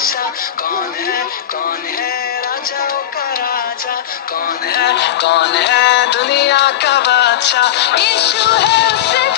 बादशाह, कौन है राजाओं का राजा, कौन है दुनिया का बादशाह। यीशु है, उसे